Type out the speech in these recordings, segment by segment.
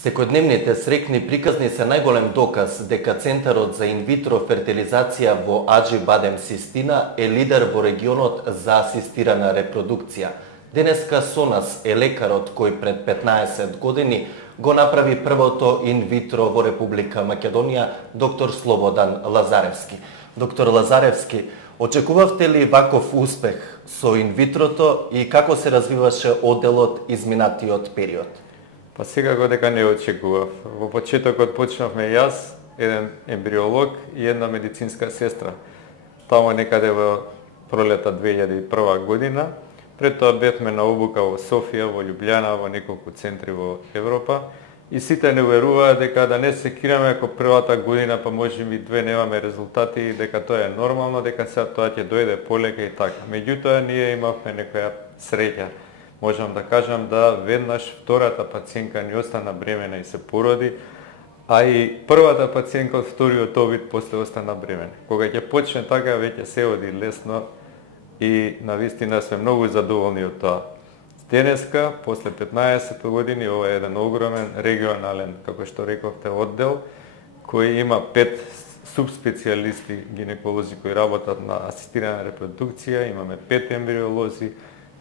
Секојдневните срекни приказни се најголем доказ дека Центарот за инвитро фертилизација во Аџи Бадем Систина е лидер во регионот за асистирана репродукција. Денеска со нас е лекарот кој пред 15 години го направи првото инвитро во Република Македонија, доктор Слободан Лазаревски. Доктор Лазаревски, очекувавте ли ваков успех со инвитрото и како се развиваше одделот изминатиот период? Па секако дека не очекував. Во почетокот почнавме јас, еден ембриолог и една медицинска сестра. Тамо некаде во пролета 2001 година. Пред тоа бевме на обука во Софија, во Љубљана, во неколку центри во Европа. И сите не веруваа дека да не се кираме ако првата година, па можеби две немаме резултати, дека тоа е нормално, дека сега тоа ќе дојде полека и така. Меѓутоа, ние имавме некоја среќа. Можам да кажам да веднаш втората пациентка ни остана бремена и се породи, а и првата пациентка од вториот обид после остана бремена. Кога ќе почне така, веќе се оди лесно и навистина сме многу задоволни од тоа. Денеска, после 15 години, ова е еден огромен регионален, како што рековте, оддел, кој има 5 субспецијалисти гинеколози кои работат на асистирана репродукција, имаме 5 ембриолози,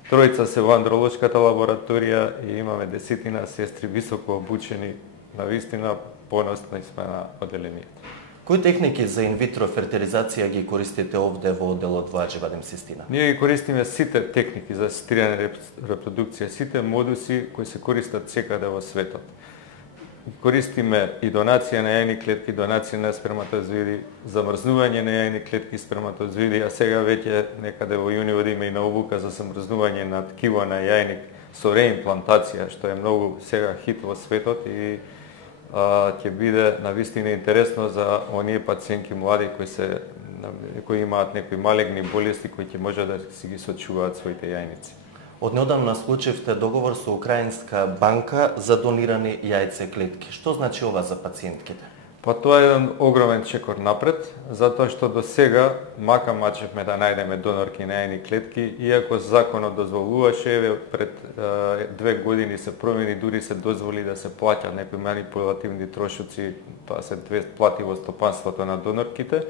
тројца се во андролошката лабораторија и имаме десетина сестри високо обучени, навистина поносни сме на одделението. Кои техники за инвитро фертилизација ги користите овде во одделот во Аџи Бадем Систина? Ние ги користиме сите техники за асистирана репродукција, сите модуси кои се користат секаде во светот. Користиме и донација на јајни клетки, донација на сперматозоиди, замрзнување на јајни клетки и сперматозоиди, а сега веќе некаде во јуни одиме и на обука за замрзнување на ткиво на јајник со реимплантација, што е многу сега хит во светот и ќе биде навистина интересно за оние пациентки млади кои имаат некои малегни болести кои ќе може да си ги сочуваат своите јајници. Однеодамна склучивте договор со Украинска банка за донирани јајце клетки. Што значи ова за пациентките? Па тоа е еден огромен чекор напред, затоа што до сега мака мачевме да најдеме донорки на јајни клетки, иако законот дозволуваше, еве пред 2 години се промени, дури се дозволи да се плаќа некои манипулативни трошоци, тоа се плати во стопанството на донорките.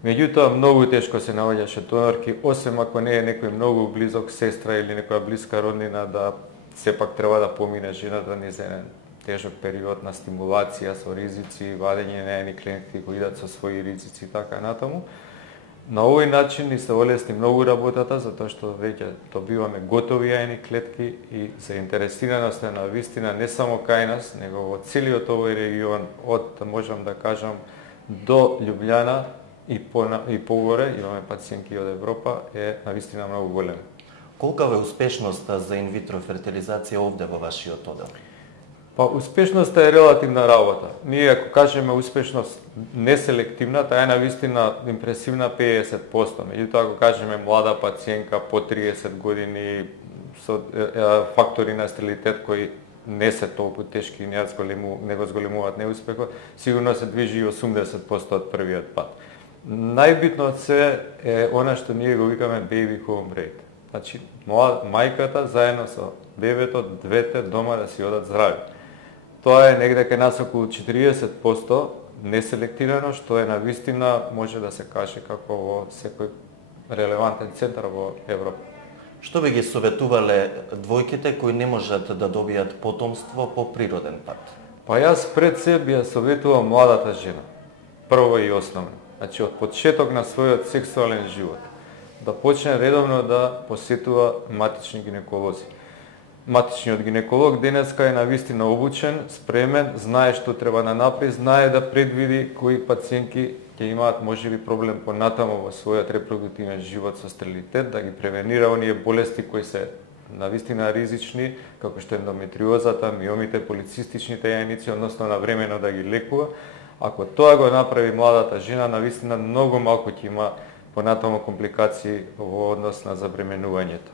Меѓутоа, многу тешко се наоѓаше донорки, освен ако не е некој многу близок сестра или некоја блиска роднина, да сепак треба да помине жената низ еден тежок период на стимулација со ризици, вадење на јајни клетки кои идат со своји ризици и така натаму. На овој начин ни се олесни многу работата, затоа што веќе добиваме готови јајни клетки и заинтересираност е навистина не само кај нас, него во целиот овој регион, од, можам да кажам, до Љубљана и погоре, имаме пациентки од Европа, е навистина многу голем. Колкава е успешноста за инвитро фертилизација овде во вашиот оддел? Па успешноста е релативна работа. Ние ако кажеме успешност неселективна, таа е навистина импресивна 50%. Меѓутоа ако кажеме млада пациентка по 30 години со фактори на стерилитет кои не се толку тешки и не го зголемуваат неуспехот, сигурно се движи и 80% од првиот пат. Најбитно се е она што ние го викаме baby home rate. Значи, мајката заедно со бебето, двете дома да си одат здрави. Тоа е негде кај нас околу 40% неселектирано, што е навистина, може да се каже како во секој релевантен центар во Европа. Што би ги советувале двојките кои не можат да добијат потомство по природен пат? Па јас пред се би ја советувал младата жена, прво и основно. Значи, од почеток на својот сексуален живот, да почне редовно да посетува матични гинеколози. Матичниот гинеколог денеска е навистина обучен, спремен, знае што треба да направи, знае да предвиди кои пациентки ќе имаат можеби проблем понатамо во својот репродуктивен живот со стерилитет, да ги превенира оние болести кои се навистина ризични, како што ендометриозата, миомите, полицистичните јајници, односно навремено да ги лекува. Ако тоа го направи младата жена, навистина многу малку ќе има понатамо компликации во однос на забременувањето.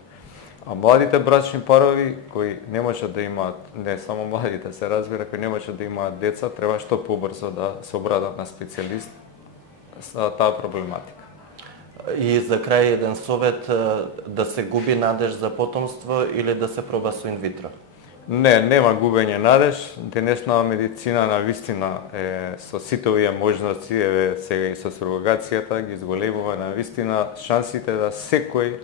А младите брачни парови кои не можат да имаат, не само младите се разбира, кои не можат да имаат деца, треба што побрзо да се обратат на специјалист за таа проблематика. И за крај еден совет, да се губи надеж за потомство или да се проба со инвитро? Не, нема губење надеж. Денешна медицина на вистина со сите овие можности, сега и со сурогацијата ги зголемува на вистина шансите да секој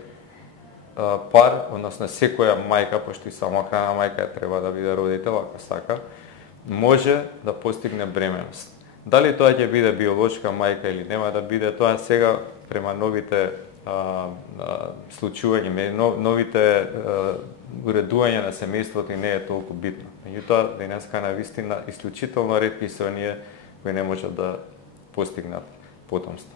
пар, односно секоја мајка, пошто и самохрана мајка треба да биде родител, ако сака, може да постигне бременост. Дали тоа ќе биде биолошка мајка или нема да биде, тоа сега према новите случувања, новите уредување на семејството и не е толку битно. Меѓутоа, денеска на вистина исклучително ретки се оние кои не можат да постигнат потомство.